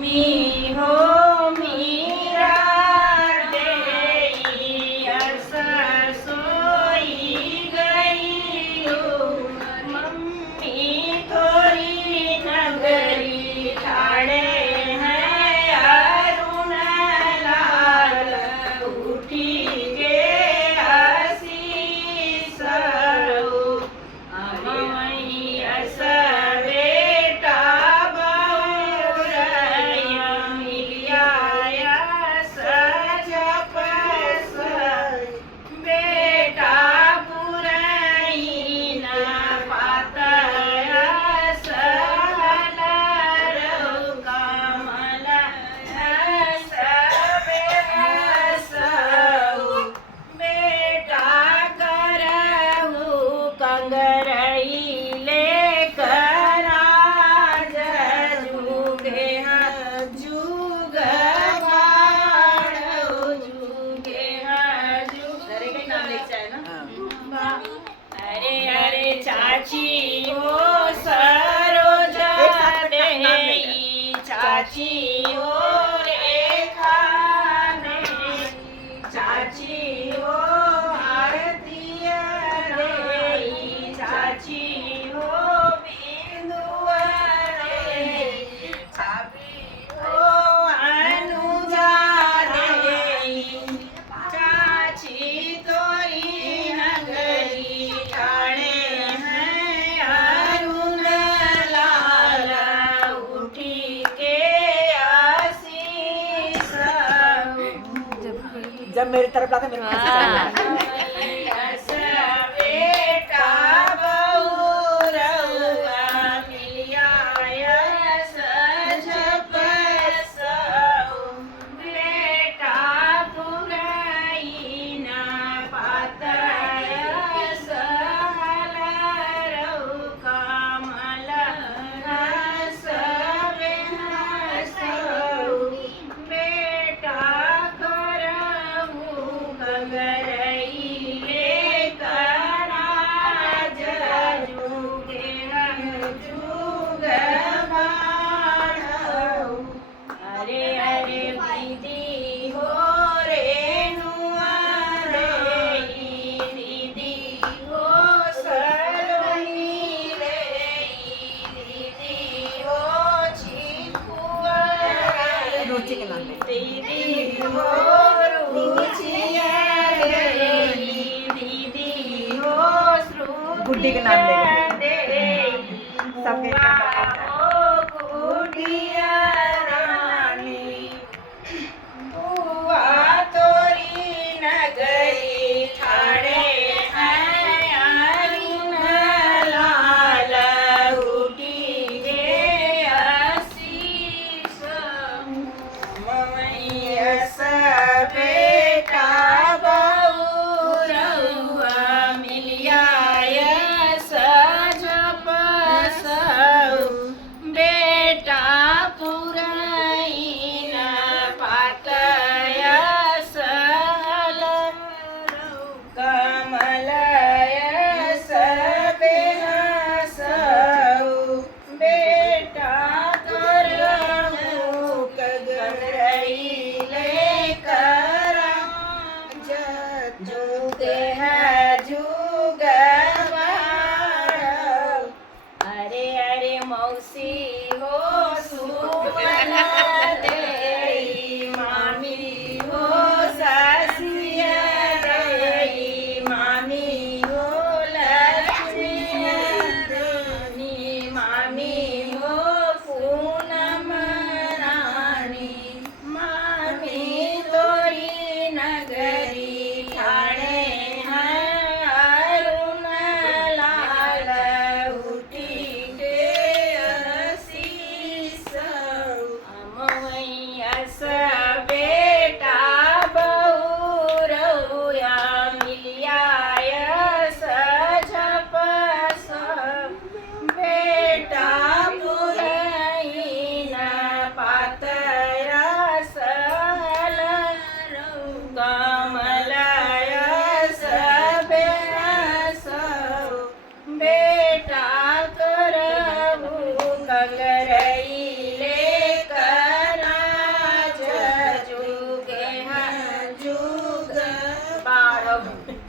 मी हो मीरा देई असं सोई गई मम्मी थोड़ी नगरी ठाणे हैं अरुण लाल उठी गे हसी सऊ अमई असं बेटा अरे अरे चाची हो सरोजा देई चाची हो रेखा देई चाची हो भारतीय देई चाची हो बिंदुआ देई चाची हो अनुजा देई चाची तोरी नगरी ठाणे हैं अरुण लाल उठी के आशीष जब मेरी तरफ लाता मेरे पास चला बेटा बहू रउआ मिलिया सजप सऊ बेटा पुरई ना पातय सहल रऊ कमल रस बेहसऊ बेटा करहु गगरई लेकर आज जुगे जुग बाढ़ऊ अरे अरे दीदी हो रेनुआ रे दीदी हो सलोनी रे दीदी हो चिकुआ रुचि के नाम पे दीदी हो रुचिया रे दीदी हो गुड्डी के नाम ले दे सबके ओ गुड़िया रानी बुआ तोरी नगरी ठाणे हैं अरुण लाल उठी गे आशीष ममैयस बेटा बहू रउआ मिलिया सजप सऊ बहू